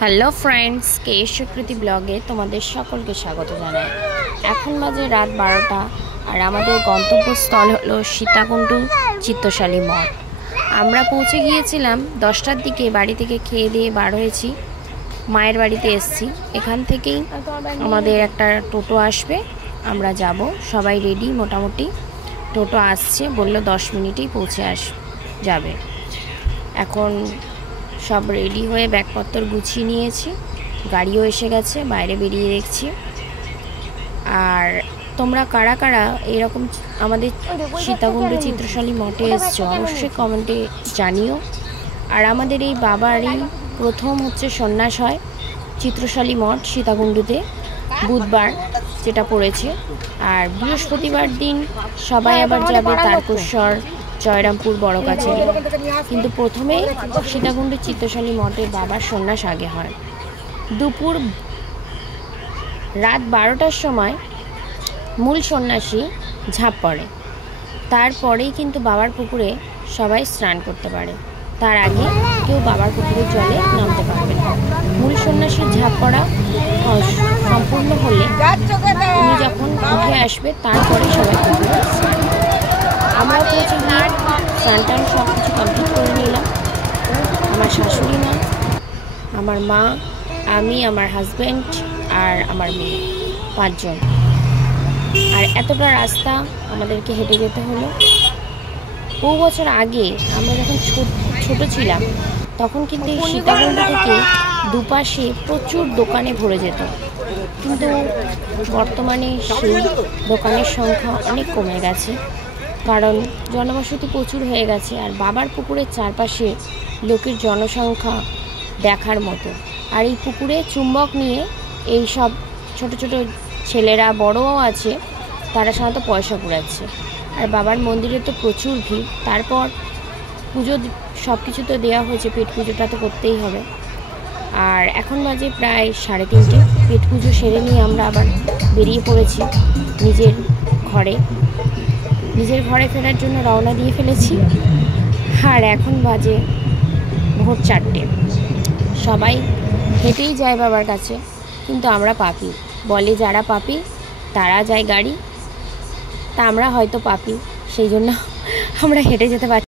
Hello friends, কে সুকৃতি ব্লগে তোমাদের সকলকে স্বাগত জানাই। এখন বাজে রাত 12টা আর আমাদের গন্তব্যস্থল হলো সীতাকুণ্ড চিত্তশালী মঠ। আমরা পৌঁছে গিয়েছিলাম 10টার দিকে, বাড়ি থেকে খেয়ে দিয়ে বার হয়েছি, মায়ের বাড়িতে এসছি। এখান থেকেই আমাদের একটা টোটো আসবে, আমরা যাব। সবাই রেডি, মোটামুটি টোটো আসছে, বললো 10 মিনিটেই পৌঁছে যাবে। এখন সব রেডি হয়ে ব্যাগপত্র গুছিয়ে নিয়েছি, গাড়িও এসে গেছে, বাইরে বেরিয়ে দেখছি। আর তোমরা কারা কারা এরকম আমাদের সীতাকুণ্ড চিত্রশালী মঠে এসছো অবশ্যই কমেন্টে জানিও। আর আমাদের এই বাবারই প্রথম সন্ন্যাস হয় চিত্রশালী মঠ সীতাকুণ্ডতে, বুধবার যেটা পড়েছে। আর বৃহস্পতিবার দিন সবাই আবার যাবে তারকেশ্বর, জয়রামপুর, বড় কাছারি। কিন্তু প্রথমে সীতাকুণ্ড চিত্তশালী মঠে বাবার সন্ন্যাস আগে হয়। দুপুর রাত 12টার সময় মূল সন্ন্যাসী ঝাঁপ পড়ে, তারপরেই কিন্তু বাবার পুকুরে সবাই স্নান করতে পারে। তার আগে কেউ বাবার পুকুরের জলে নামতে পারবে না। মূল সন্ন্যাসীর ঝাঁপ পড়া সম্পূর্ণ হলে উনি যখন উঠে আসবে তারপরে সবাই পুকুরে আসবে। আমরা পৌঁছে গিয়ে স্নান টান সব কিছু কমপ্লিট করে নিলাম। আমার শাশুড়ি মা, আমার মা, আমি, আমার হাজব্যান্ড আর আমার মেয়ে, 5 জন। আর এতটা রাস্তা আমাদেরকে হেঁটে যেতে হলো। বহু বছর আগে আমরা যখন ছোট ছিলাম তখন কিন্তু এই সীতাকুণ্ড থেকে দুপাশে প্রচুর দোকানে ভরে যেত, কিন্তু বর্তমানে সেই দোকানের সংখ্যা অনেক কমে গেছে, কারণ জনবসতি প্রচুর হয়ে গেছে। আর বাবার পুকুরের চারপাশে লোকের জনসংখ্যা দেখার মতো। আর এই পুকুরে চুম্বক নিয়ে এই সব ছোট ছোট ছেলেরা, বড়ও আছে, তারা সাধারণত পয়সা কুড়াচ্ছে। আর বাবার মন্দিরে তো প্রচুর ভিড়। তারপর পুজো সব কিছু তো দেওয়া হয়েছে, পেট পুজোটা তো করতেই হবে। আর এখন বাজে প্রায় 3:30। পেট পুজো সেরে নিয়ে আমরা আবার বেরিয়ে পড়েছি নিজের ঘরে ফেরার জন্য রওনা দিয়ে ফেলেছি। আর এখন বাজে ভোর 4টে। সবাই হেঁটেই যায় বাবার কাছে, কিন্তু আমরা পাপী, বলে যারা পাপী তারা যায় গাড়ি, তা আমরা হয়তো পাপী, সেই জন্য আমরা হেঁটে যেতে পারছি।